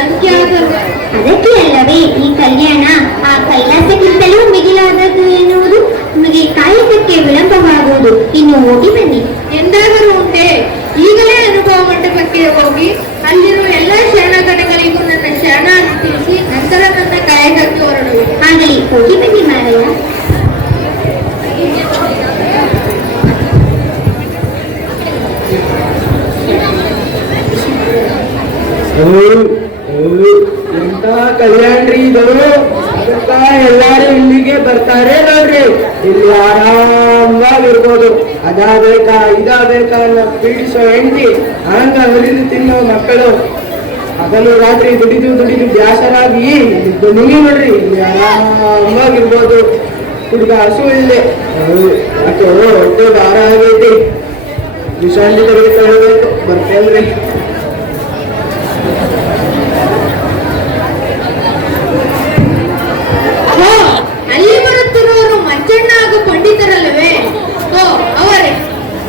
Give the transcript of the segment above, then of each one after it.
ಅದಕ್ಕೆ ಅಲ್ಲವೇ ಈ ಕಲ್ಯಾಣ ಆ ಕೈಲಾಸಕ್ಕಿಂತಲೂ ಮಿಗಿಲಾದದ್ದು ಎನ್ನುವುದು? ನಿಮಗೆ ಕಾಯಕಕ್ಕೆ ವಿಳಂಬವಾಗುವುದು. ಇನ್ನು ಹೋಗಿ ಬನ್ನಿ. ಎಂದಾದರೂ ಉಂಟೆ ಈಗಲೇ ಅನುಭವ ಮಂಟಪಕ್ಕೆ ಹೋಗಿ ಅಲ್ಲಿರುವ ಎಲ್ಲ ಶರಣಗಣಗಳಿಗೂ ನನ್ನ ಶರಣಾರ್ಥಿ ತಿಳಿಸಿ ನಂತರ ನನ್ನ ಕಾಯಕಕ್ಕೆ ಹೊರಡುವೆ ಆಗಲಿ ಹೋಗಿ ಬನ್ನಿ ಮಾರಯ್ಯ. ಕಲ್ಯಾಣ್ರಿ ಇದು ಅದಕ್ಕ ಎಲ್ಲಾರು ಇಲ್ಲಿಗೆ ಬರ್ತಾರೆ ನೋಡ್ರಿ. ಇಲ್ಲಿ ಆರಾಮವಾಗಿರ್ಬೋದು. ಅದಾ ಬೇಕಾ ಇದಾ ಬೇಕಾ ಅನ್ನೋ ಪೀಡಿಸೋ ಹೆಂಡತಿ ಹಂಗ ಹುರಿದು ತಿನ್ನೋ ಮಕ್ಕಳು. ಹಗಲು ರಾತ್ರಿ ದುಡಿದು ದುಡಿದು ಬ್ಯಾಸರಾಗಿ ಇಲ್ಲಿ ದುನಿಗೆ ನೋಡ್ರಿ, ಇಲ್ಲಿ ಆರಾಮವಾಗಿರ್ಬೋದು. ಹುಡುಗ ಹಸು ಇಲ್ಲದೆ. ಮತ್ತೆ ಹೊಟ್ಟೆ ಭಾರ ಆಗೈತಿ. ವಿಶ್ರಾಂತಿ ತೆಗೆದುಕೊಳ್ಳಬೇಕು. ಬರ್ತೇನ್ರಿ ಓ ಅಲ್ಲಿ ಬರುತ್ತಿರುವವರು ಮಂಚಣ್ಣ ಹಾಗೂ ಪಂಡಿತರಲ್ಲವೇ ಓ ಅವರೇ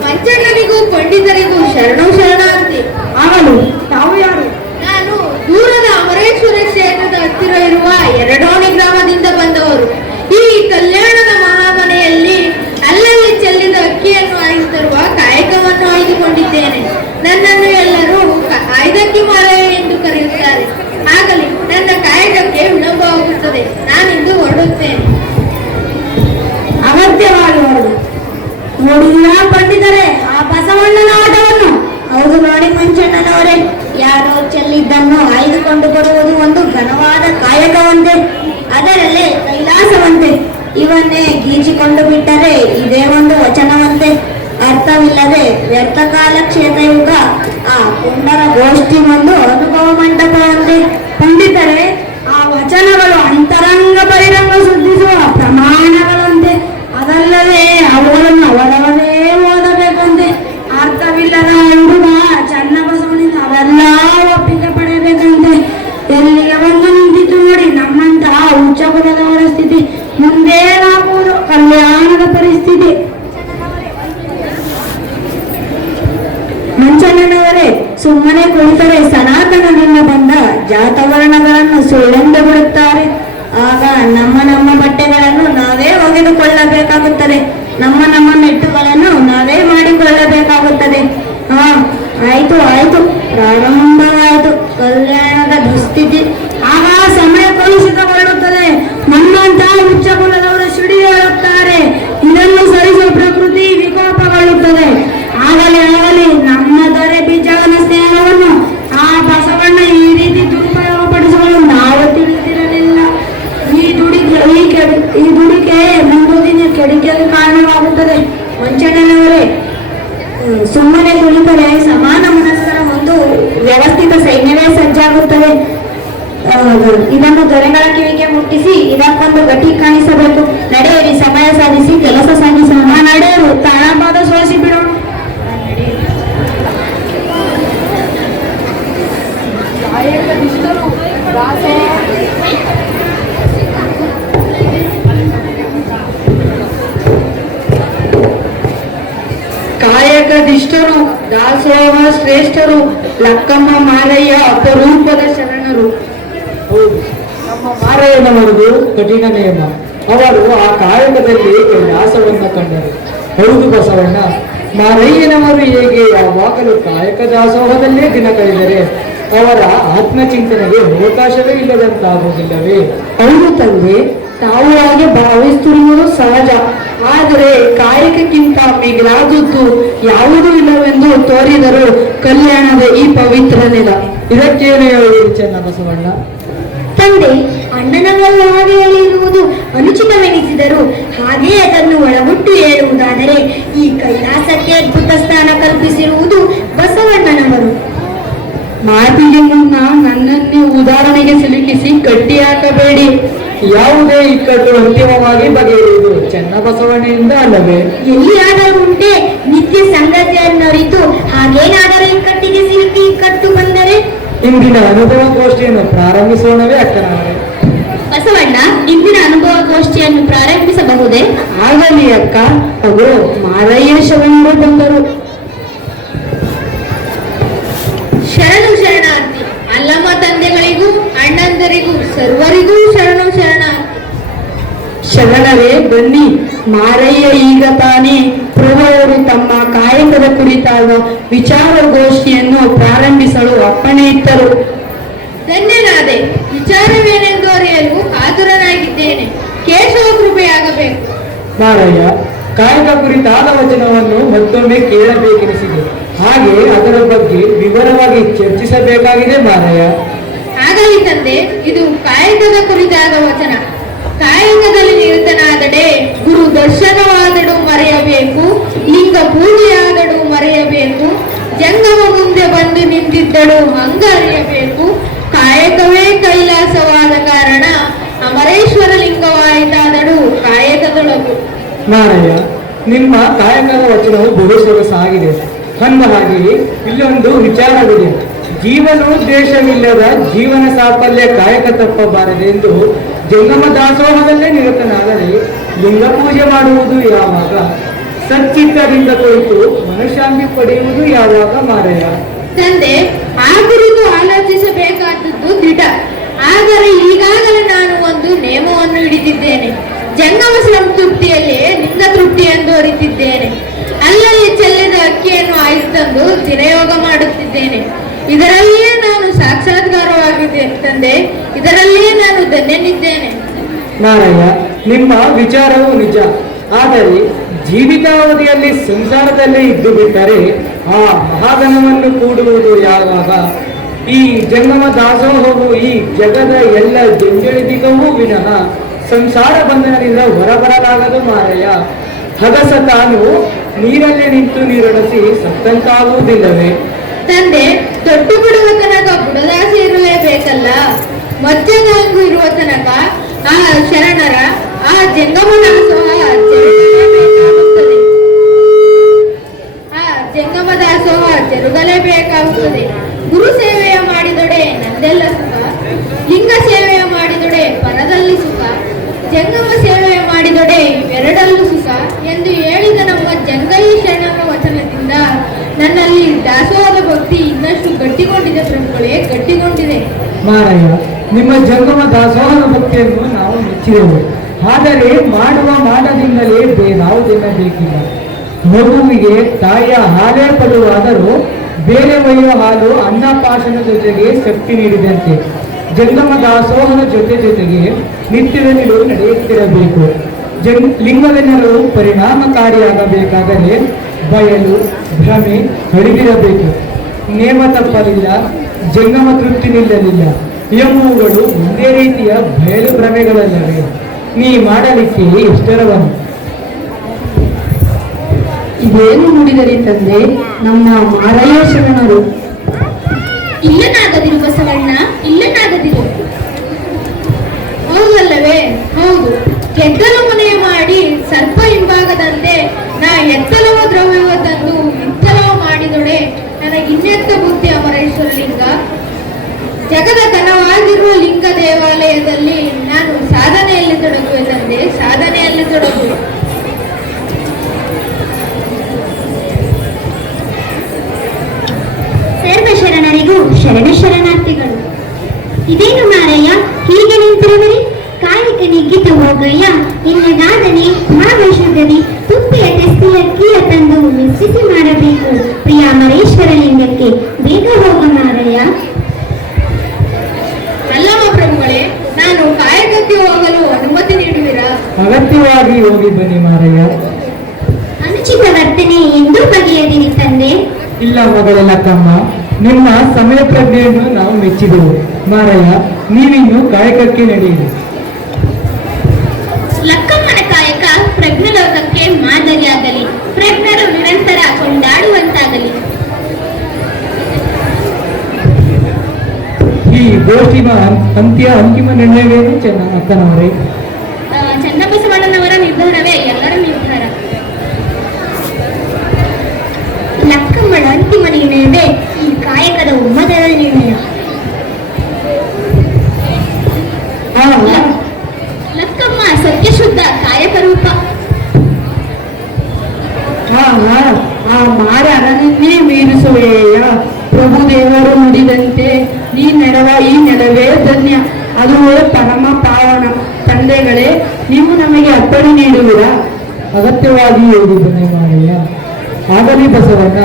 ಮಂಚಣ್ಣನಿಗೂ ಪಂಡಿತರಿಗೂ ಶರಣು ಶರಣಾರ್ಥಿ ಆಗಲು ತಾವು ಯಾರು ನಾನು ದೂರದ ಅಮರೇಶ್ವರ ಕ್ಷೇತ್ರದ ಹತ್ತಿರ ಇರುವ ಎರಡೋಣಿ ಗ್ರಾಮದಿಂದ ಬಂದವರು ಈ ಕಲ್ಯಾಣದ ಮಹಾಮನೆಯಲ್ಲಿ ಅಲ್ಲಲ್ಲಿ ಚೆಲ್ಲಿದ ಅಕ್ಕಿಯನ್ನು ಆಯ್ದು ತರುವ ಕಾಯಕವನ್ನು ಆಯ್ದುಕೊಂಡಿದ್ದೇನೆ ನನ್ನನ್ನು ಎಲ್ಲರೂ ಕ- ಆಯ್ದಕ್ಕಿ ಮಾರಾಯ ಎಂದು ಕರೆಯುತ್ತಾರೆ ಆಗಲಿ ನನ್ನ ಕಾಯಕಕ್ಕೆ ವಿಳಂಬವಾಗುತ್ತದೆ ಹೊರಡುತ್ತೇನೆ ಅಗತ್ಯವಾಗಿ ಹೊರಡು ನೋಡಿದಿರಾ ಪಂಡಿತರೆ, ಆ ಬಸವಣ್ಣನ ಆಟವನ್ನು. ಹೌದು ನೋಡಿ ಮಂಚಣ್ಣನವರೇ ಯಾರೋ ಚೆಲ್ಲಿದ್ದನ್ನು ಆಯ್ದುಕೊಂಡು ಬರುವುದು ಒಂದು ಘನವಾದ ಕಾಯಕವಂತೆ. ಅದರಲ್ಲೇ ಕೈಲಾಸವಂತೆ. ಇವನ್ನೇ ಗೀಚಿಕೊಂಡು ಬಿಟ್ಟರೆ ಇದೇ ಒಂದು ವಚನವಂತೆ. ಅರ್ಥವಿಲ್ಲದೆ ವ್ಯರ್ಥ ಕಾಲ ಯುಗ ಆ ಪುಂಡರ ಗೋಷ್ಠಿ ಒಂದು ಅನುಭವ ಮಂಟಪವಂತೆ. ಪಂಡಿತರೆ ವಚನಗಳು ಅಂತರಂಗ ಬಹಿರಂಗ ಸುದ್ದಿಸುವ ಪ್ರಮಾಣಗಳಂತೆ ಅದಲ್ಲದೆ ಅವುಗಳನ್ನು ಅವರವರೇ ಓದಬೇಕಂತೆ ಅರ್ಥವಿಲ್ಲದ ಹುಡುಗ ಚನ್ನ ಬಸವನಿಂದ ಅವೆಲ್ಲ ಒಪ್ಪಿಗೆ ಪಡೆಯಬೇಕಂತೆ. ಎಲ್ಲಿಗೆ ಬಂದು ನಿಂತಿತು ನೋಡಿ ನಮ್ಮಂತಹ ಉಚ್ಚ ಕುಲದವರ ಸ್ಥಿತಿ. ಮುಂದೇನಾಗುವುದು ಕಲ್ಯಾಣದ ಪರಿಸ್ಥಿತಿ ಮಂಚಣ್ಣನವರೇ ಸುಮ್ಮನೆ ಕುಳಿತರೆ ಸನಾತನದಿಂದ ಬಂದ ಜಾತವರ್ಣಗಳನ್ನು ಸುಳ್ಳೆಂದು ಬಿಡುತ್ತಾರೆ ಆಗ ನಮ್ಮ ನಮ್ಮ ಬಟ್ಟೆಗಳನ್ನು ನಾವೇ ಒಗೆದುಕೊಳ್ಳಬೇಕಾಗುತ್ತದೆ. ನಮ್ಮ ನಮ್ಮ ಮೆಟ್ಟುಗಳನ್ನು ನಾವೇ ಮಾಡಿಕೊಳ್ಳಬೇಕಾಗುತ್ತದೆ. ಹಾ, ಆಯ್ತು ಆಯ್ತು. ಪ್ರಾರಂಭವಾಯಿತು. ಕಲ್ಯಾಣದ ದುಸ್ಥಿತಿ ಆಗ ಸಮಯ ಕಲುಷಿತಗೊಳ್ಳುತ್ತದೆ. ನಮ್ಮಂತಹ ಉಚ್ಚ ಕುಲದವರು ಸಿಡಿದೇಳುತ್ತಾರೆ ಇದನ್ನು ಸರಿಸುವ ಪ್ರಕೃತಿ ವಿಕೋಪಗೊಳ್ಳುತ್ತದೆ. ಆಗಲೇ ಆಗಲಿ ಕೆಡಿ ಈ ದುಡಿಕೆ ಮುಂದೊಂದಿನ ಕೆಡಿಕೆಗೆ ಕಾರಣವಾಗುತ್ತದೆ. ಮಂಚಣ್ಣನವರೇ ಸುಮ್ಮನೆ ಕುಳಿತರೆ ಸಮಾನ ಮನಸ್ಸರ ಒಂದು ವ್ಯವಸ್ಥಿತ ಸೈನ್ಯವೇ ಸಜ್ಜಾಗುತ್ತದೆ. ಇದನ್ನು ದೊರೆಗಳ ಕಿವಿಗೆ ಮುಟ್ಟಿಸಿ ಇದಕ್ಕೊಂದು ಗಟ್ಟಿ ಕಾಣಿಸಬೇಕು. ಕಠಿಣ ನಿಯಮ ಅವರು ಆ ಕಾಯಕದಲ್ಲಿ ವ್ಯಾಸವನ್ನ ಕಂಡರು. ಹೌದು ಬಸವಣ್ಣ ಮಾರಯ್ಯನವರು ಹೇಗೆ ಯಾವಾಗಲೂ ಕಾಯಕ ದಾಸೋಹದಲ್ಲೇ ದಿನ ಕಳೆದರೆ ಅವರ ಆತ್ಮಚಿಂತನೆಗೆ ಅವಕಾಶವೇ ಇಲ್ಲದಂತಾಗುವುದಿಲ್ಲವೇ? ಹೌದು ತಂದೆ ತಾವು ಹಾಗೆ ಭಾವಿಸುತ್ತಿರುವುದು ಸಹಜ. ಆದರೆ ಕಾಯಕಕ್ಕಿಂತ ಮಿಗಿಲಾದದ್ದು ಯಾವುದೂ ಇಲ್ಲವೆಂದು ತೋರಿದರು ಕಲ್ಯಾಣದ ಈ ಪವಿತ್ರ ನೆಲ. ಇದಕ್ಕೇನು ಹೇಳಿ ಚೆನ್ನ ಬಸವಣ್ಣ? ತಂದೆ ಅಣ್ಣನವರು ಹಾಗೆ ಹೇಳಿರುವುದು ಅನುಚಿತವೆನಿಸಿದರು. ಹಾಗೆ ಅದನ್ನು ಒಳಗುಟ್ಟು ಹೇಳುವುದಾದರೆ ಈ ಕೈಲಾಸಕ್ಕೆ ಅದ್ಭುತ ಸ್ಥಾನ ಕಲ್ಪಿಸಿರುವುದು ಬಸವಣ್ಣನವರು. ಮಾತಿಗೆ ಮುನ್ನ ನನ್ನನ್ನೇ ಉದಾಹರಣೆಗೆ ಸಿಲುಕಿಸಿ ಕಟ್ಟಿ ಹಾಕಬೇಡಿ. ಯಾವುದೇ ಇಕ್ಕಟ್ಟು ಅಂತಿಮವಾಗಿ ಬಗೆಯುವುದು ಚೆನ್ನ ಬಸವಣ್ಣನಿಂದ ಅಲ್ಲವೇ? ಎಲ್ಲಿಯಾದರೂ ಉಂಟೆ ನಿತ್ಯ ಸಂಗತಿಯನ್ನರಿತು ಹಾಗೇನಾದರೂ ಇಕ್ಕಟ್ಟಿಗೆ ಸಿಲುಕಿ ಇಕ್ಕಟ್ಟು ಬಂದರೆ? ಇಂದಿನ ಅನುಭವ ಗೋಷ್ಠಿಯನ್ನು ಪ್ರಾರಂಭಿಸೋಣವೇ ಅಕ್ಕನವರೇ ಬಸವಣ್ಣ ಇಂದಿನ ಅನುಭವ ಗೋಷ್ಠಿಯನ್ನು ಪ್ರಾರಂಭಿಸಬಹುದೇ? ಆಗಲಿ ಅಕ್ಕ. ಅವರು ಮಾರಯ್ಯ ಶರಣರು ಬಂದರು. ಶರಣು ಶರಣಾರ್ಥಿ ಅಲ್ಲಮ್ಮ ತಂದೆಗಳಿಗೂ ಅಣ್ಣಂದರಿಗೂ ಸರ್ವರಿಗೂ ಶರಣು ಶರಣಾರ್ಥಿ. ಶರಣರೇ ಬನ್ನಿ. ಮಾರಯ್ಯ ಈಗ ತಾನೇ ಪ್ರಭುವರು ತಮ್ಮ ಕಾಯಕದ ಕುರಿತಾದ ವಿಚಾರಗೋಷ್ಠಿಯನ್ನು ಪ್ರಾರಂಭಿಸಲು ಅಪ್ಪಣೆ ಇತ್ತರು ಧನ್ಯನಾದೆ. ವಿಚಾರವೇನೆಂದು ಅರಿಯಲು ಆತುರನಾಗಿದ್ದೇನೆ. ಕೇಶವ ಕೃಪೆಯಾಗಬೇಕು. ಮಾರಯ್ಯ ಕಾಯಕ ಕುರಿತಾದ ವಚನವನ್ನು ಮತ್ತೊಮ್ಮೆ ಕೇಳಬೇಕೆನಿಸಿದೆ. ಹಾಗೆ ಅದರ ಬಗ್ಗೆ ವಿವರವಾಗಿ ಚರ್ಚಿಸಬೇಕಾಗಿದೆ ಮಾರಯ್ಯ ಆಗಲಿ ತಂದೆ ಇದು ಕಾಯಕದ ಕುರಿತಾದ ವಚನ. ಕಾಯಕದಲ್ಲಿ ನಿರತನಾದಡೆ ಗುರು ದರ್ಶನವಾದಡು ಮರೆಯಬೇಕು ಲಿಂಗ ಪೂಜೆಯಾದಡು ಮರೆಯಬೇಕು ಜಂಗಮ ಮುಂದೆ ಬಂದು ನಿಂತಿದ್ದಳು ಹಂಗ ಅರಿಯಬೇಕು ಕಾಯಕವೇ ಕೈಲಾಸವಾದ ಕಾರಣ ಅಮರೇಶ್ವರ ಲಿಂಗವಾಯಿತಾದಡು ಕಾಯಕದೊಳಗು. ಮಾರಯ್ಯ ನಿಮ್ಮ ಕಾಯಕದ ವಚನವು ಬಹು ಸೊಗಸಾಗಿದೆ ಅಂದ ಹಾಗೆ ಇಲ್ಲೊಂದು ವಿಚಾರವಿದೆ. ಜೀವನೋದ್ದೇಶವಿಲ್ಲದ ಜೀವನ ಸಾಫಲ್ಯ ಕಾಯಕ ತಪ್ಪಬಾರದೆಂದು ಜಂಗಮ ದಾಸೋಹದಲ್ಲೇ ನಿರತನಾದರೆ ಲಿಂಗ ಪೂಜೆ ಮಾಡುವುದು ಯಾವಾಗ? ಸಚ್ಚಿತ್ತದಿಂದ ಕುಳಿತು ಮನಃಶಾಂತಿ ಪಡೆಯುವುದು ಯಾವಾಗ ಮಾರಯ್ಯ? ತಂದೆ ಆ ಕುರಿತು ಆಲೋಚಿಸಬೇಕಾದದ್ದು ದಿಟ ಆದರೆ ಈಗಾಗಲೇ ನಾನು ಒಂದು ನೇಮವನ್ನು ಹಿಡಿದಿದ್ದೇನೆ. ಜಂಗಮ ಸಂತೃಪ್ತಿಯಲ್ಲಿ ನಿಮ್ಮ ತೃಪ್ತಿ ಎಂದು ಅರಿತಿದ್ದೇನೆ ಅಲ್ಲಲ್ಲಿ ಚೆಲ್ಲಿದ ಅಕ್ಕಿಯನ್ನು ಆಯ್ದು ತಂದು ದಿನಯೋಗ ಮಾಡುತ್ತಿದ್ದೇನೆ. ಇದರಲ್ಲಿಯೇ ನಾನು ಸಾಕ್ಷಾತ್ಕಾರವಾಗಿದೆ ತಂದೆ. ಇದರಲ್ಲಿಯೇ ನಾನು ಧನ್ಯನಿದ್ದೇನೆ. ನಾರಾಯ ನಿಮ್ಮ ವಿಚಾರವು ನಿಜ. ಆದರೆ ಜೀವಿತಾವಧಿಯಲ್ಲಿ ಸಂಸಾರದಲ್ಲಿ ಇದ್ದು ಬಿಟ್ಟರೆ ಆ ಮಹಾಧನವನ್ನು ಕೂಡುವುದು ಯಾವಾಗ? ಈ ಜಂಗಮ ದಾಸೋಹವು ಈ ಜಗದ ಎಲ್ಲ ಜಂಜಳಿದಿಗವೂ ವಿನಃ ಸಂಸಾರ ಬಂಧನದಿಂದ ಹೊರಬರಲಾಗದು ಮಾರಯ್ಯ. ಹಗಸ ತಾನು ನೀರಲ್ಲೇ ನಿಂತು ನೀರೊಡಸಿ ಸತ್ತಂತಾಗುವುದಿಲ್ಲವೇ? ತಂದೆ ತೊಟ್ಟು ಬಿಡುವ ತನಕ ಬುಡದಾಸಿ ಇರಲೇಬೇಕಲ್ಲ? ಮಧ್ಯಗಾಂಗು ಇರುವ ತನಕ ಆ ಶರಣರ, ಆ ಜಂಗಮನ ಜಂಗಮ ದಾಸೋಹ ಜರುಗಲೇಬೇಕಾಗುತ್ತದೆ. ಗುರು ಸೇವೆಯ ಮಾಡಿದೊಡೆ ನಂದೆಲ್ಲ ಸುಖ. ಲಿಂಗ ಸೇವೆಯ ಮಾಡಿದೊಡೆ ಪರದಲ್ಲಿ ಸುಖ. ಜಂಗಮ ಸೇವೆಯ ಮಾಡಿದೊಡೆ ಎರಡಲ್ಲೂ ಸುಖ. ಎಂದು ಹೇಳಿದ ನಮ್ಮ ಜಂಗೈ ವಚನದಿಂದ ನನ್ನಲ್ಲಿ ದಾಸೋಹದ ಭಕ್ತಿ ಇನ್ನಷ್ಟು ಗಟ್ಟಿಗೊಂಡಿದೆ ಪ್ರಭುಗಳೇ, ಗಟ್ಟಿಗೊಂಡಿದೆ. ಮಾರಾಯ, ನಿಮ್ಮ ಜಂಗಮ ದಾಸೋಹದ ಭಕ್ತಿಯನ್ನು ನಾವು ಮೆಚ್ಚಿದೆವು. ಆದರೆ ಮಾಡುವ ಮಾಡದಿಂದಲೇ ನಾವು ಬೇಕಿಲ್ಲ ಮಗುವಿಗೆ ತಾಯಿಯ ಹಾಲೇ ಪಡುವಾದರೂ ಬೇರೆ ಒಯ್ಯುವ ಹಾಲು ಅನ್ನಪಾಶನ ಜೊತೆಗೆ ಶಕ್ತಿ ನೀಡಿದಂತೆ ಜಂಗಮ ದಾಸೋಹನ ಜೊತೆ ಜೊತೆಗೆ ನಿತ್ಯದಲ್ಲಿಯೂ ನಡೆಯುತ್ತಿರಬೇಕು. ಜನ್ ಲಿಂಗವೆನ್ನಲು ಪರಿಣಾಮಕಾರಿಯಾಗಬೇಕಾದರೆ ಬಯಲು, ಭ್ರಮೆ ಅಳಿದಿರಬೇಕು ನೇಮ ತಪ್ಪಲಿಲ್ಲ, ಜಂಗಮ ತೃಪ್ತಿ ನಿಲ್ಲಲಿಲ್ಲ. ಎಂಬುವುಗಳು ಒಂದೇ ರೀತಿಯ ಬಯಲು ಭ್ರಮೆಗಳಲ್ಲವೇ. ನೀ ಮಾಡಲಿಕ್ಕೆ ಎಷ್ಟರವನು? ಇದೇನು ನುಡಿದರೆ ತಂದೆ, ನಮ್ಮ ಮಾರಯ್ಯ ಶರಣರು ಇಲ್ಲನಾಗದಿರು ಬಸವಣ್ಣ, ಇಲ್ಲನಾಗದಿರು. ಹೌದಲ್ಲವೇ? ಹೌದು. ಗೆದ್ದಲು ಮನೆಯ ಮಾಡಿ ಸರ್ಪ ಹಿಂಭಾಗದಂತೆ ನಾ ಎತ್ತಲವ ದ್ರವ್ಯವ ತಂದು ಇತ್ತಲವ ಮಾಡಿದೊಡೆ. ನನಗಿನ್ನೆತ್ತ ಬುದ್ಧಿ ಅಮರೇಶ್ವರ ಲಿಂಗ? ಜಗದ ಘನವಾಗಿರುವ ಲಿಂಗ ದೇವಾಲಯದಲ್ಲಿ ನಾನು ಸಾಧನೆಯಲ್ಲಿ ತೊಡಗುವೆ ತಂದೆ, ಸಾಧನೆಯಲ್ಲಿ ತೊಡಗುವೆ. ಇದೇನು ಮಾರಯ್ಯ ಹೀಗೆ ನಿಂತಿರುವರಿ? ಕಾಯಕ ನಿಗ್ಗಿತು ಹೋಗಯ್ಯ. ಇನ್ನದಾದನೆ ಮಹಾವೇಶದಲ್ಲಿ ತುಪ್ಪಿಯ ಟೆಸ್ಟಿಯ ಕೀಳ ತಂದು ಮಿಶ್ರಿಸಿ ಮಾಡಬೇಕು. ಪ್ರಿಯ ಮರೇಶ್ವರ ಲಿಂಗಕ್ಕೆ ಬೇಗ ಹೋಗ ಮಾರಯ್ಯ ಅಲ್ಲವ ಪ್ರಭುಗಳೇ ನಾನು ಕಾಯಕಕ್ಕೆ ಹೋಗಲು ಅನುಮತಿ ನೀಡುವಿರಾ? ಅಗತ್ಯವಾಗಿ ಹೋಗಿ ಬನ್ನಿ ಮಾರಯ್ಯ. ಅನುಚಿತ ವರ್ತನೆ ಎಂದೂ ಬಗೆಯದಿರಿ ತಂದೆ. ಇಲ್ಲ ಮಗಳ ತಮ್ಮ. ನಿಮ್ಮ ಸಮಯ ಪ್ರಜ್ಞೆಯನ್ನು ನಾವು ಮೆಚ್ಚಿದೆವು. ಮಾರಯ್ಯ ನೀವಿನ್ನು ಕಾಯಕಕ್ಕೆ ನಡೆಯಿರಿ. ಲಕ್ಕಮ್ಮನ ಕಾಯಕ ಪ್ರಜ್ಞಲೋಕಕ್ಕೆ ಮಾದರಿಯಾಗಲಿ. ಪ್ರಜ್ಞರು ನಿರಂತರ ಕೊಂಡಾಡುವಂತಾಗಲಿ. ಈ ಗೋಷ್ಠಿನ ಅಂತ್ಯ ಅಂತಿಮ ನಿರ್ಣಯವೇನು ಚೆನ್ನ ಅಕ್ಕನವರೇ ಚನ್ನಬಸವಣ್ಣನವರ ನಿರ್ಧಾರವೇ ಎಲ್ಲರ ನಿರ್ಧಾರ ಲಕ್ಕಮ್ಮನ ಅಂತಿಮ ನಿರ್ಣಯವೇ ಈ ಕಾಯಕದ ಒಮ್ಮತದ ನಿರ್ಣಯ ಹಾ ಲಕ್ಕಮ್ಮ ಸತ್ಯಶುದ್ಧ ಕಾಯಕ ರೂಪ ಹಾ ಹಾ ಆ ಮಾರ ಅನನ್ನೇ ಮೀರಿಸುವೆಯ ಪ್ರಭು ದೇವರು ನುಡಿದಂತೆ ನೀ ನೆಡವ ಈ ನೆಡವೇ ಧನ್ಯ ಅದು ಪರಮ ಪಾವನ ತಂದೆಗಳೇ ನೀವು ನಮಗೆ ಅಪ್ಪಣೆ ನೀಡುವಿರಾ ಅಗತ್ಯವಾಗಿ ಹೋಗಿ ಬನ್ನಿ ಮಾರಯ್ಯ ಆಗಲಿ ಬಸವಣ್ಣ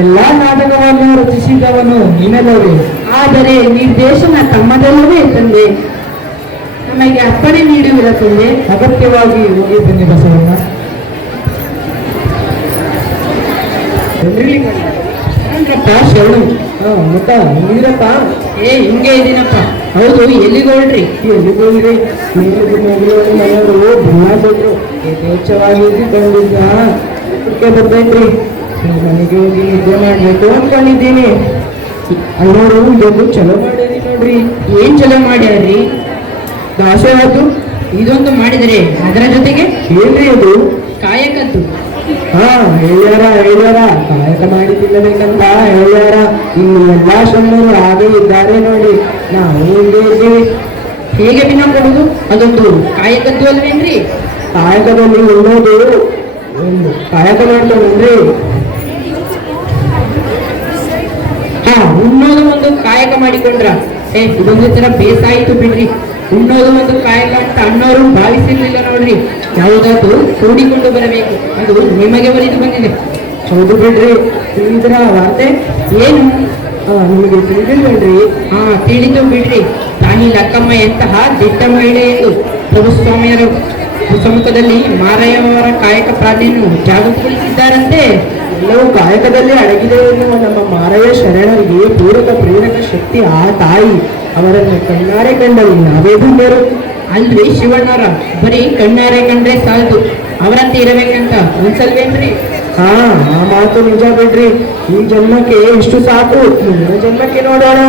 ಎಲ್ಲಾ ನಾಟಕವನ್ನು ರಚಿಸಿದವನು ನೀನಲ್ಲವೇ ಆದರೆ ನಿರ್ದೇಶನ ತಮ್ಮದಲ್ಲವೇ ತಂದೆ. ನಮಗೆ ಅಪ್ಪಣೆ ನೀಡುವಿರ ತಂದೆ. ಅಗತ್ಯವಾಗಿ ಹೋಗಿ ಬನ್ನಿ ಬಸವಣ್ಣ. ಶರಣು. ಮತ್ತ ನೀರಪ್ಪ ಏ ಹಿಂಗೆ ಇದೀನಪ್ಪ ಹೌದು ಎಲ್ಲಿಗೆ ಹೊರಡ್ರಿ ಎಲ್ಲಿ ಹೋಗಿರಿ? ನೀರಿನ ಮಗಳು ಮನೆಯವರು ಕೊಟ್ರು ಯಥೇಚ್ಛವಾಗಿ ಬಂದಿದ್ದ. ಈ ಮನೆಗೆ ಹೋಗಿ ನಿದ್ದೆ ಮಾಡಬೇಕು ಅನ್ಕೊಂಡಿದ್ದೀನಿ. ಅಲ್ಲೋರು, ಇದೊಂದು ಚಲೋ ಮಾಡ್ಯಾರಿ ನೋಡ್ರಿ. ಏನ್ ಚಲೋ ಮಾಡ್ಯಾರ್ರಿ ದಾಸೋಹದ್ದು ಇದೊಂದು ಮಾಡಿದರೆ ಅದರ ಜೊತೆಗೆ ಏನ್ರಿ ಅದು? ಕಾಯಕದ್ದು. ಹಾ, ಹೇಳ್ಯಾರ ಹೇಳ್ಯಾರ. ಕಾಯಕ ಮಾಡಿ ತಿನ್ನಬೇಕಂತ ಹೇಳ್ಯಾರ. ಇನ್ನು ಎಲ್ಲಾ ಸಣ್ಣರು ಹಾಗೆ ಇದ್ದಾರೆ ನೋಡಿ. ನಾವು ಹಿಂದೆ ಇದ್ದೀವಿ. ಹೇಗೆ ದಿನ ಕೊಡುದು ಅದೊಂದು ಕಾಯಕದ್ದು ಅಲ್ವೇನ್ರಿ? ಕಾಯಕದಲ್ಲಿ ಉಣ್ಣೋದು ಒಂದು ಕಾಯಕ ಮಾಡ್ತಾನಲ್ರಿ ಹಾ ಉಣ್ಣೋದು ಒಂದು ಕಾಯಕ ಮಾಡಿಕೊಂಡ್ರ. ಏ, ಇದೊಂದು ತರ ಬೇಸಾಯಿತು ಬಿಡ್ರಿ. ಉಣ್ಣೋದು ಒಂದು ಕಾಯಕ ಅಂತ ಅಣ್ಣವರು ಭಾವಿಸಿರ್ಲಿಲ್ಲ ನೋಡ್ರಿ. ಯಾವುದಾದ್ರು ಕೂಡಿಕೊಂಡು ಬರಬೇಕು. ಅದು ನಿಮಗೆ ಒಲಿದು ಬಂದಿದೆ. ಹೌದು ಬಿಡ್ರಿ. ತಿಳಿದ್ರ ವಾರ್ತೆ? ಏನು? ನಿಮಗೆ ತಿಳಿದಿಲ್ವೇನ್ರಿ? ಹಾ ತಿಳಿದು ಬಿಡ್ರಿ. ತಾಯಿ ಲಕ್ಕಮ್ಮ ಎಂತಹ ದಿಟ್ಟ ಮಹಿಳೆ ಎಂದು ಪ್ರಭುಸ್ವಾಮಿಯರ. ಸಮ್ಮುಖದಲ್ಲಿ ಮಾರಯ್ಯವರ ಕಾಯಕ ಪ್ರಾಣಿಯನ್ನು ಜಾಗೃತಿಗೊಳಿಸಿದ್ದಾರಂತೆ ಎಲ್ಲವೂ ಕಾಯಕದಲ್ಲಿ ಅಡಗಿದೆ ಎನ್ನುವ ನಮ್ಮ ಮಾರಯ್ಯ ಶರಣರಿಗೆ ಪೂರಕ ಪ್ರೇರಕ ಶಕ್ತಿ ಆ ತಾಯಿ. ಅವರನ್ನು ಕಣ್ಣಾರೆ ಕಂಡರು ನಾವೇ ಧನ್ಯರು ಅಲ್ರಿ ಶಿವಣ್ಣರ ಬರೀ ಕಣ್ಣಾರೆ ಕಂಡ್ರೆ ಸಾಲದು. ಅವರಂತೆ ಇರಬೇಕಂತ ಅನ್ಸಲ್ವೇನ್ರಿ? ಹಾ ಆ ಮಾತು ನಿಜ ಬಿಡ್ರಿ. ಈ ಜನ್ಮಕ್ಕೆ ಇಷ್ಟು ಸಾಕು? ಮುಂದಿನ ಜನ್ಮಕ್ಕೆ ನೋಡೋಣ.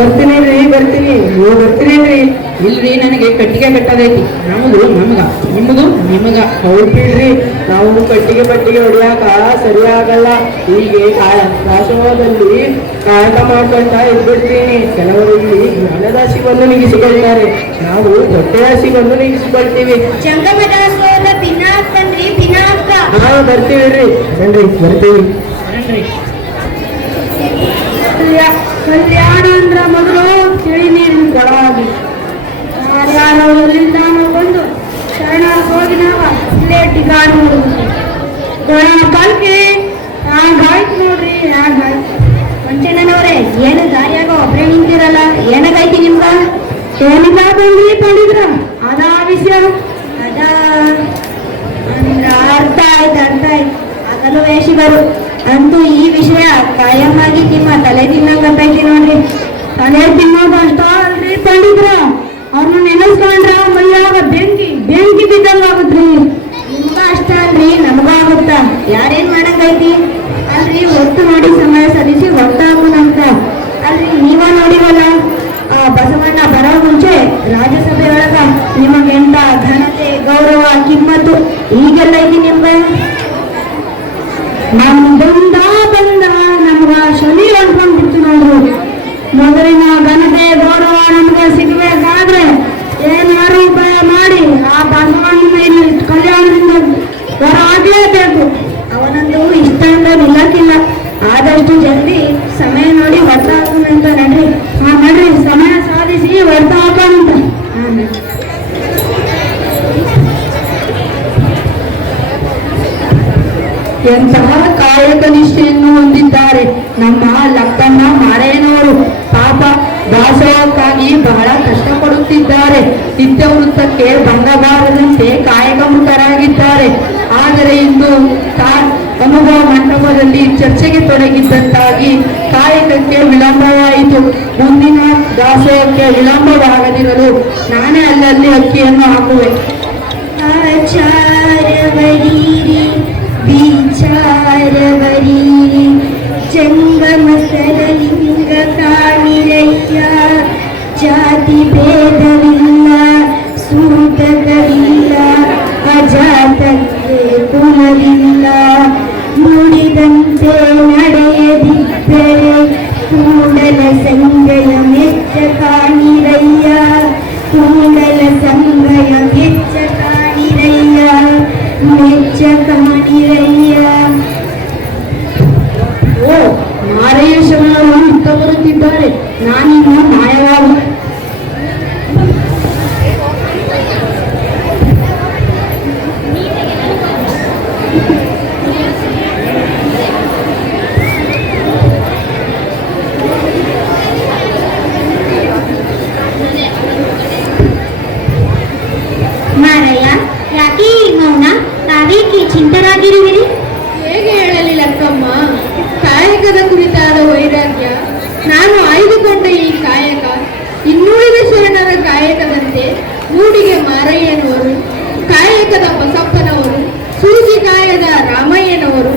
ಬರ್ತೀನಿ ರೀ ಬರ್ತೀನಿ? ನೀವು ಬರ್ತೀರೇನ್ರಿ ಇಲ್ರಿ ನನಗೆ ಕಟ್ಟಿಗೆ ಕಟ್ಟದೈತಿ. ನಮದು ನಮಗ ನಿಮ್ಮದು ನಿಮಗ. ಅವ್ರು ಬಿಡ್ರಿ ನಾವು ಕಟ್ಟಿಗೆ ಬಟ್ಟಿಗೆ ಹೊಡಿಯಾಕ ಸರಿಯಾಗಲ್ಲ. ಹೀಗೆ ದಾಸೋಹದಲ್ಲಿ ಕಾಯಕ ಮಾಡ್ಕೊಂತ ಇದ್ಬಿಡ್ತೀನಿ ಕೆಲವರು ಇಲ್ಲಿ ಜ್ಞಾನದ ಬಂದು ನಿಗಿಸಿಕೊಳ್ತಾರೆ. ನಾವು ಹೊಟ್ಟೆ ಬಂದು ನಿಗಿಸಿಕೊಳ್ತೀವಿ. ಹಾ ಬರ್ತೀವಿ ರೀ ಬರ್ತೀವಿ. ಕಲ್ಯಾಣ ಅಂದ್ರ ಮೊದಲು ತಿಳಿ ನೀರಿನ ಕೊಳವಾಗಿ. ಯಾರ್ಯಾರೋ ಎಲ್ಲಿಂದಾನೋ ಬಂದು ಶರಣರ ಹೋಗಿ ನಾವು ಇಲ್ಲೇ ನೋಡುದು ಕೊಳ ಕಲ್ಕಿ ಹ್ಯಾಂಗಾಯ್ತು ನೋಡ್ರಿ ಹ್ಯಾಂಗಾಯ್ತು ಮಂಚಣ್ಣನವ್ರೆ, ಏನು ದಾರಿಯಾಗ ಒಬ್ಬರೇ ನಿಂತಿರಲ್ಲ, ಏನಾಗೈತಿ ನಿಮ್ಗ? ಏನಿಲ್ಲ ಬಂದ್ರಿ ಪಂಡಿದ್ರ ಅದ ವಿಷಯ. ಅದ ಅಂದ್ರ ಅರ್ಥ ಆಯ್ತು ಅರ್ಥ ಆಯ್ತು. ಆಗಲು ವೇಷಿಗರು. ಅಂತೂ ಈ ವಿಷಯ ಕಾಯಮಾಗಿ ನಿಮ್ಮ ತಲೆ ತಿನ್ನಂಗತೈತಿ ನೋಡ್ರಿ. ತಲೆ ತಿನ್ನೋದು ಅಷ್ಟ ಅಲ್ರಿ ಪಂಡಿತ್ರ. ಅವ್ರನ್ನ ನೆನೆಸ್ಕೊಂಡ್ರ ಮೈಯಾಗ ಬೆಂಕಿ ಬೆಂಕಿ ಬಿದ್ದಂಗ ಆಗುತ್ರಿ ನಿಮ್ಗ ಅಷ್ಟ ಅಲ್ರಿ, ನಮಗ ಆಗುತ್ತ. ಯಾರೇನ್ ಮಾಡಂಗೈತಿ? ಅಲ್ರಿ ಒತ್ತು ಮಾಡಿ ಸಮಯ ಸರಿಸಿ ಹಾಕುನಂತ ಅಲ್ರಿ, ನೀವ ನೋಡಿವಲ್ಲ ಬಸವಣ್ಣ ಬರೋ ಮುಂಚೆ ರಾಜ್ಯಸಭೆ ಒಳಗ ನಿಮಗೆಂತ ಘನತೆ, ಗೌರವ, ಕಿಮ್ಮತ್ತು ಈಗೆಲ್ಲ ಐತಿ ನಿಮ್ಗೆ? ನಮ್ ಬಂದ ಬಂದ ನಮ್ಗ ಶನಿ ಹೊಡ್ಕೊಂಡ್ಬಿಡ್ತು ನೋಡ್ರಿ. ಮೊದಲಿನ ಘನತೆ ಗೌರವ ನಮ್ಗೆ ಸಿಗ್ಬೇಕಾದ್ರೆ ಏನಾರು ಉಪಾಯ ಮಾಡಿ ಆ ಬಸವಣ್ಣನ ಇಲ್ಲಿ ಕಲ್ಯಾಣದಿಂದ ಹೊರ ಆಗ್ಲೇಬೇಕು. ಅವನಂದು ಇಷ್ಟ ಅಂತ ನಿಲ್ಲಕ್ಕಿಲ್ಲ. ಆದಷ್ಟು ಜಲ್ದಿ ಸಮಯ ನೋಡಿ ಹೊಸ ಅಂತ ನಡ್ರಿ. ಎಂತಹ ಕಾಯಕ ನಿಷ್ಠೆಯನ್ನು ಹೊಂದಿದ್ದಾರೆ? ನಮ್ಮ ಲಕ್ಕಣ್ಣ ಮಾರೇನವರು ಪಾಪ ದಾಸೋಹಕ್ಕಾಗಿ ಬಹಳ ಕಷ್ಟಪಡುತ್ತಿದ್ದಾರೆ. ನಿತ್ಯವೃತ್ತಕ್ಕೆ ಭಂಗಬಾರದಂತೆ ಕಾಯಕಮುಖರಾಗಿದ್ದಾರೆ ಆದರೆ ಇಂದು ಅನುಭವ ಮಂಟಪದಲ್ಲಿ ಚರ್ಚೆಗೆ ತೊಡಗಿದ್ದಂತಾಗಿ ಕಾಯಕಕ್ಕೆ ವಿಳಂಬವಾಯಿತು. ಮುಂದಿನ ದಾಸೋಹಕ್ಕೆ ವಿಳಂಬವಾಗದಿರಲು ನಾನೇ ಅಲ್ಲಲ್ಲಿ ಅಕ್ಕಿಯನ್ನು ಹಾಕುವೆ. ಆಚಾರವರೀರಿ ारवरी चङ्गमकरलि ಮಾರಯ್ಯ ಯಾಕೆ ಈ ಮೌನ? ತಾವೇಕೆ ಚಿಂತರಾಗಿರುವಿರಿ? ಹೇಗೆ ಹೇಳಲಿ ಲಕ್ಕಮ್ಮ ಕಾಯಕದ ಕುರಿತಾದ ವೈರಾಗ್ಯ. ನಾನು ಆಯ್ದುಕೊಂಡ ಈ ಕಾಯಕ ಇನ್ನುಳಿದ ಶರಣರ ಕಾಯಕದಂತೆ ಮೂಡಿಗೆ ಮಾರಯ್ಯನವರು, ಕಾಯಕದ ಬಸಪ್ಪನವರು ಸೂಜಿ ಕಾಯದ ರಾಮಯ್ಯನವರು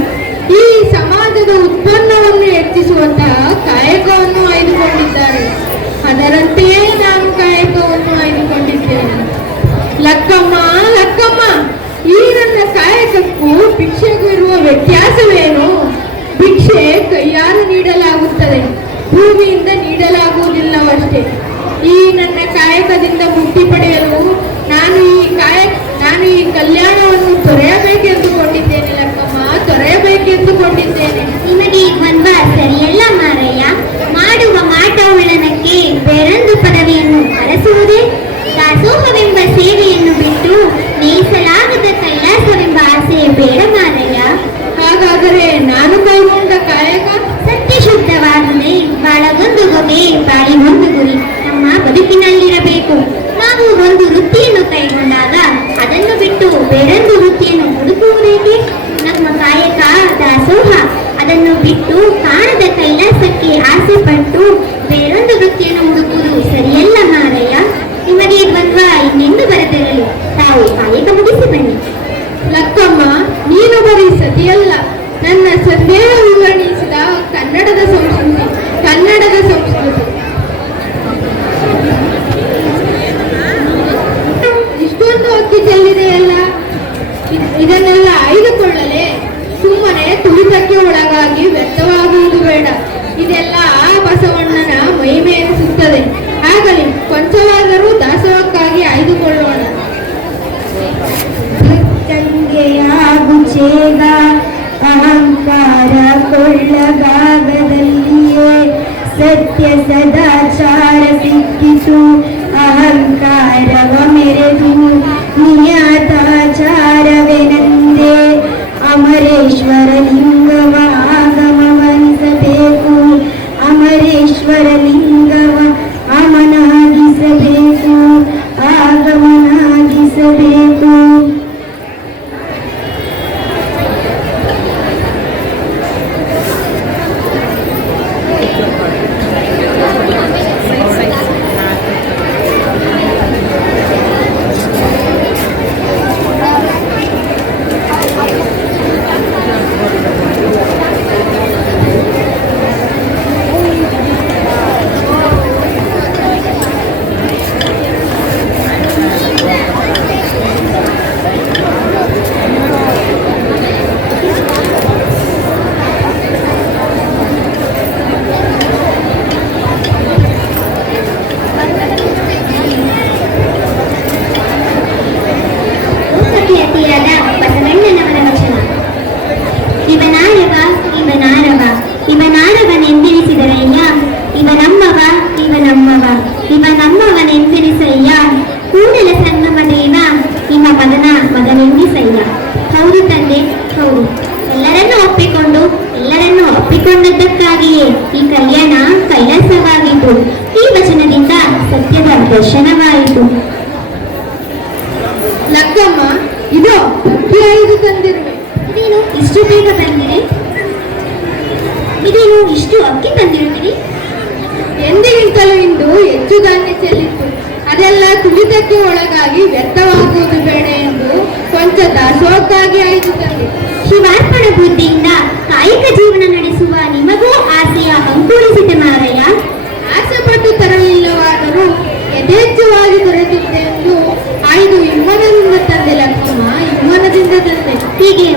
ಈ ಸಮಾಜದ ಉತ್ಪನ್ನವನ್ನು ಹೆಚ್ಚಿಸುವಂತಹ ಕಾಯಕವನ್ನು ಆಯ್ದುಕೊಂಡಿದ್ದಾರೆ. ಅದರಂತೆಯೇ ನಾನು ಕಾಯಕವನ್ನು ಲಕ್ಕಮ್ಮ ಲಕ್ಕಮ್ಮ, ಈ ನನ್ನ ಕಾಯಕಕ್ಕೂ ಭಿಕ್ಷೆಗೂ ಇರುವ ವ್ಯತ್ಯಾಸವೇನು? ಭಿಕ್ಷೆ ಕೈಯಾರು ನೀಡಲಾಗುತ್ತದೆ, ಭೂಮಿಯಿಂದ ನೀಡಲಾಗುವುದಿಲ್ಲವಷ್ಟೇ. ಈ ನನ್ನ ಕಾಯಕದಿಂದ ಮುಕ್ತಿ ಪಡೆಯಲು ನಾನು ಈ ಕಾಯ, ನಾನು ಈ ಕಲ್ಯಾಣವನ್ನು ತೊರೆಯಬೇಕೆಂದುಕೊಂಡಿದ್ದೇನೆ, ಲಕ್ಕಮ್ಮ, ತೊರೆಯಬೇಕೆಂದುಕೊಂಡಿದ್ದೇನೆ. ನಿಮಗೆ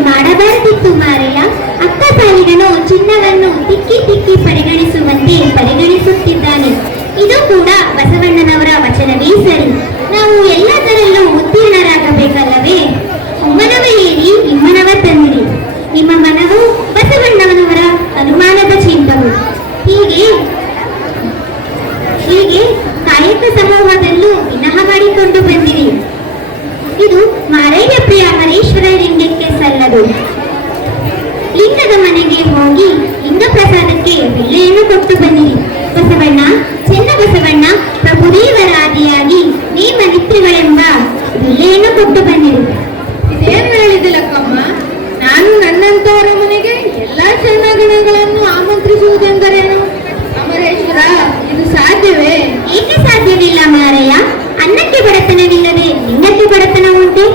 ಮಾಡಬಾರದಿತ್ತು ಮಾರಯ್ಯ. ಅಕ್ಕ ಸಾಲಿಗನು ಚಿನ್ನವನ್ನು ತಿಕ್ಕಿ ತಿಕ್ಕಿ ಪರಿಗಣಿಸುವಂತೆ ಪರಿಗಣಿಸುತ್ತಿದ್ದಾನೆ. ಇದು ಕೂಡ ಬಸವಣ್ಣನವರ ವಚನವೇ ಸರಿ. ನಾವು ಎಲ್ಲದರಲ್ಲೂ ಉತ್ತೀರ್ಣರಾಗಬೇಕಲ್ಲವೇ? ಉಮ್ಮನವ ಏರಿ ನಿಮ್ಮನವ ತಂದಿರಿ. ನಿಮ್ಮ ಮನವು ಬಸವಣ್ಣನವರ ಅನುಮಾನದ ಚಿಂತನೆ. ಹೀಗೆ ಹೀಗೆ ಕಾಯಕ ಸಮೂಹದಲ್ಲೂ ವಿನಃ ಮಾಡಿಕೊಂಡು ಬಂದಿರಿ. ಇದು ಸಲ್ಲದು ಲಿಂಗದ ಮನೆಗೆ ಹೋಗಿ ಲಿಂಗ ಪ್ರಸಾದಕ್ಕೆ ಬೆಲೆಯನ್ನು ಕೊಟ್ಟು ಬನ್ನಿರಿ ಬಸವಣ್ಣ, ಚೆನ್ನ ಬಸವಣ್ಣ, ಪ್ರಭುದೇವರಾದಿಯಾಗಿ ನೇಮ ನಿತ್ರಿಗಳೆಂಬ ಬೆಲೆಯನ್ನು ಕೊಟ್ಟು ಬನ್ನಿರಿ ಇದೇನು ಹೇಳಿದೆ ಲಕ್ಕಮ್ಮ ನಾನು ನನ್ನಂತವರ ಮನೆಗೆ ಎಲ್ಲಾ ಚರಣಗಣಗಳನ್ನು ಆಮಂತ್ರಿಸುವುದೆಂದರೇನು? ಅಮರೇಶ್ವರ ಇದು ಸಾಧ್ಯವೇ ಏಕೆ ಸಾಧ್ಯವಿಲ್ಲ ಮಾರಯ್ಯ ಅನ್ನಕ್ಕೆ ಬಡತನವಿಲ್ಲದೆ ಲಿಂಗಕ್ಕೆ ಬಡತನ ಉಂಟೆ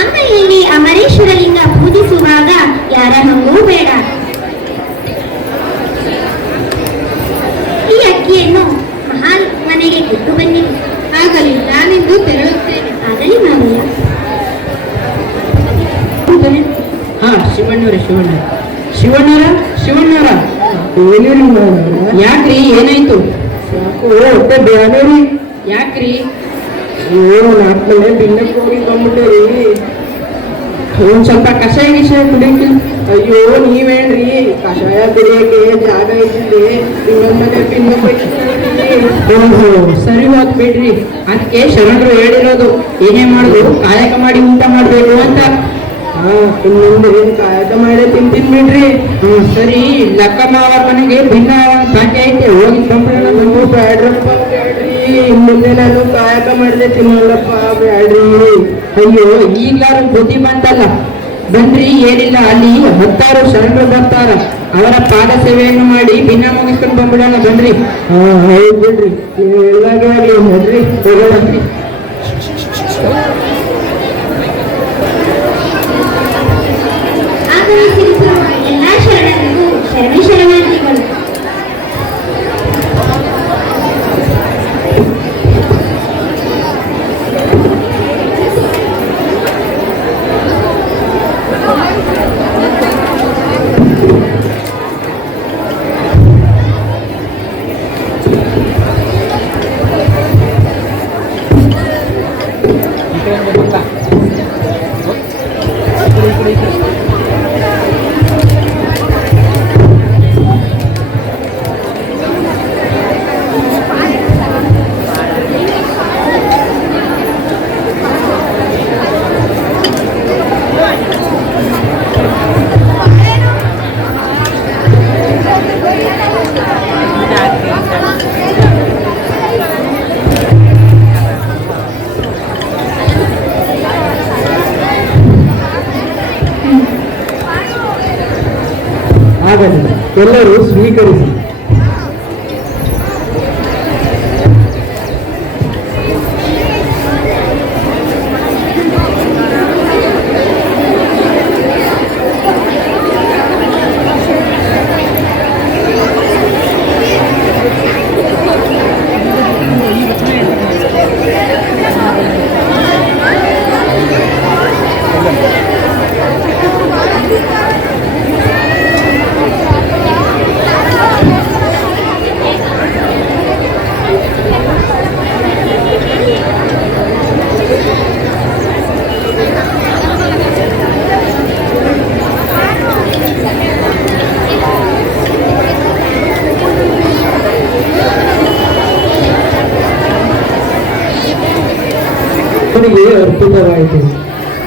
ಅಂಗೈಯಲ್ಲಿ ಅಮರೇಶ್ವರ ಲಿಂಗ ಪೂಜಿಸುವಾಗ ಯಾರ ಹಂಗೂ ಬೇಡ ಈ ಅಕ್ಕಿಯನ್ನು ಮಹಾಲ್ ಮನೆಗೆ ಕೊಟ್ಟು ಬನ್ನಿರಿ ಆಗಲಿ ನಾನಿಂದು ತೆರಳುತ್ತೇನೆ ಆಗಲಿ ಮಾರಯ್ಯ ಹಾ ಶಿವಣ್ಣವ್ರೆ ಶಿವಣ್ಣ ಶಿವಣ್ಣರ ಶಿವಣ್ಣರ ಏನೇನು ಯಾಕ್ರಿ ಏನಾಯ್ತು ಸಾಕು ಹೊಟ್ಟೆ ಬೇರೆ ಯಾಕ್ರಿ ಅಯ್ಯೋ ನಾಲ್ಕು ಮನೆ ಬಿನ್ನಕ್ಕೆ ಹೋಗಿ ಬಂದ್ಬಿಟ್ಟೇರಿ ಒಂದ್ ಸ್ವಲ್ಪ ಕಷಾಯ ಗಿಷಾಯ ಕುಡಿಯಕ್ಕೆ ಅಯ್ಯೋ ನೀವೇನ್ರಿ ಕಷಾಯ ಕುಡಿಯಕ್ಕೆ ಜಾಗ ಇದ್ದಿದೆ ಇನ್ನೊಂದ್ ಮನೆ ಬಿನ್ನ ಓಹೋ ಸರಿ ಹೋದ್ ಬಿಡ್ರಿ. ಅದಕ್ಕೆ ಶರಣರು ಹೇಳಿರೋದು ಏನೇ ಮಾಡುದು ಕಾಯಕ ಮಾಡಿ ಊಟ ಮಾಡ್ಬೇಕು ಅಂತ. ಇನ್ನೊಂದು ಏನ್ ಕಾಯಕ ಮಾಡೇ ತಿಂತೀನಿ ಬಿಡ್ರಿ. ಸರಿ ಲಕ್ಕಮ್ಮ ಅವ್ರ ಮನೆಗೆ ಭಿನ್ನ ಬಾಕಿ ಐತೆ. ಹೋಗಿ ಕಂಪ್ಲೇಂಟ್ ಬಂದು ಬ್ಯಾಡ್ರಪ್ಪ ಬ್ಯಾಡ್ರಿ ಮುಂದೆ ನಾನು ಕಾಯಕ ಮಾಡಿದೆ ತಿನ್ನಲ್ಲಪ್ಪ ಬ್ಯಾಡ್ರಿ. ಅಯ್ಯೋ ಈಗ್ಲಾರು ಬುದ್ಧಿ ಬಂತಲ್ಲ. ಬನ್ರಿ ಏನಿಲ್ಲ ಅಲ್ಲಿ ಹತ್ತಾರು ಶರಣರು ಬರ್ತಾರ. ಅವರ ಪಾದ ಸೇವೆಯನ್ನು ಮಾಡಿ ಭಿನ್ನ ಮುಗಿಸ್ಕೊಂಡು ಬಂದ್ಬಿಡೋಣ, ಬನ್ರಿ. ಹೌದು ಬಿಡ್ರಿ. ಹೇಳ್ದಾಗೆ ಬನ್ರಿ ಹೋಗೋಣ.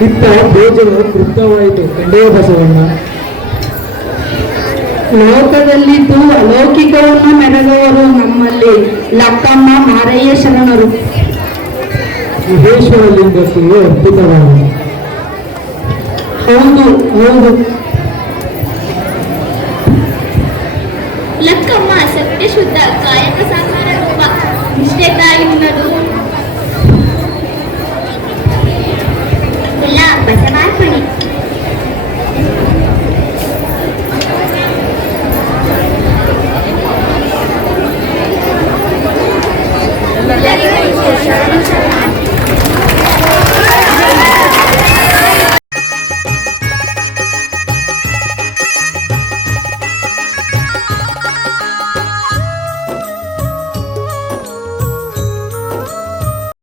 ಇತ್ತ ಬೇಜರು ತೃಪ್ತವಾಯಿತು. ಕಂಡೇ ಬಸವಣ್ಣ ಲೋಕದಲ್ಲಿದ್ದು ಅಲೌಕಿಕವನ್ನು ಮೆರೆದವರು ನಮ್ಮಲ್ಲಿ ಲಕ್ಕಮ್ಮ ಮಾರಯ್ಯ ಶರಣರು. ಮಹೇಶ್ವರ ಲಿಂಗಕ್ಕೆ ಅರ್ಪಿತವಾಗಿದೆ ಹೌದು ಹೌದು.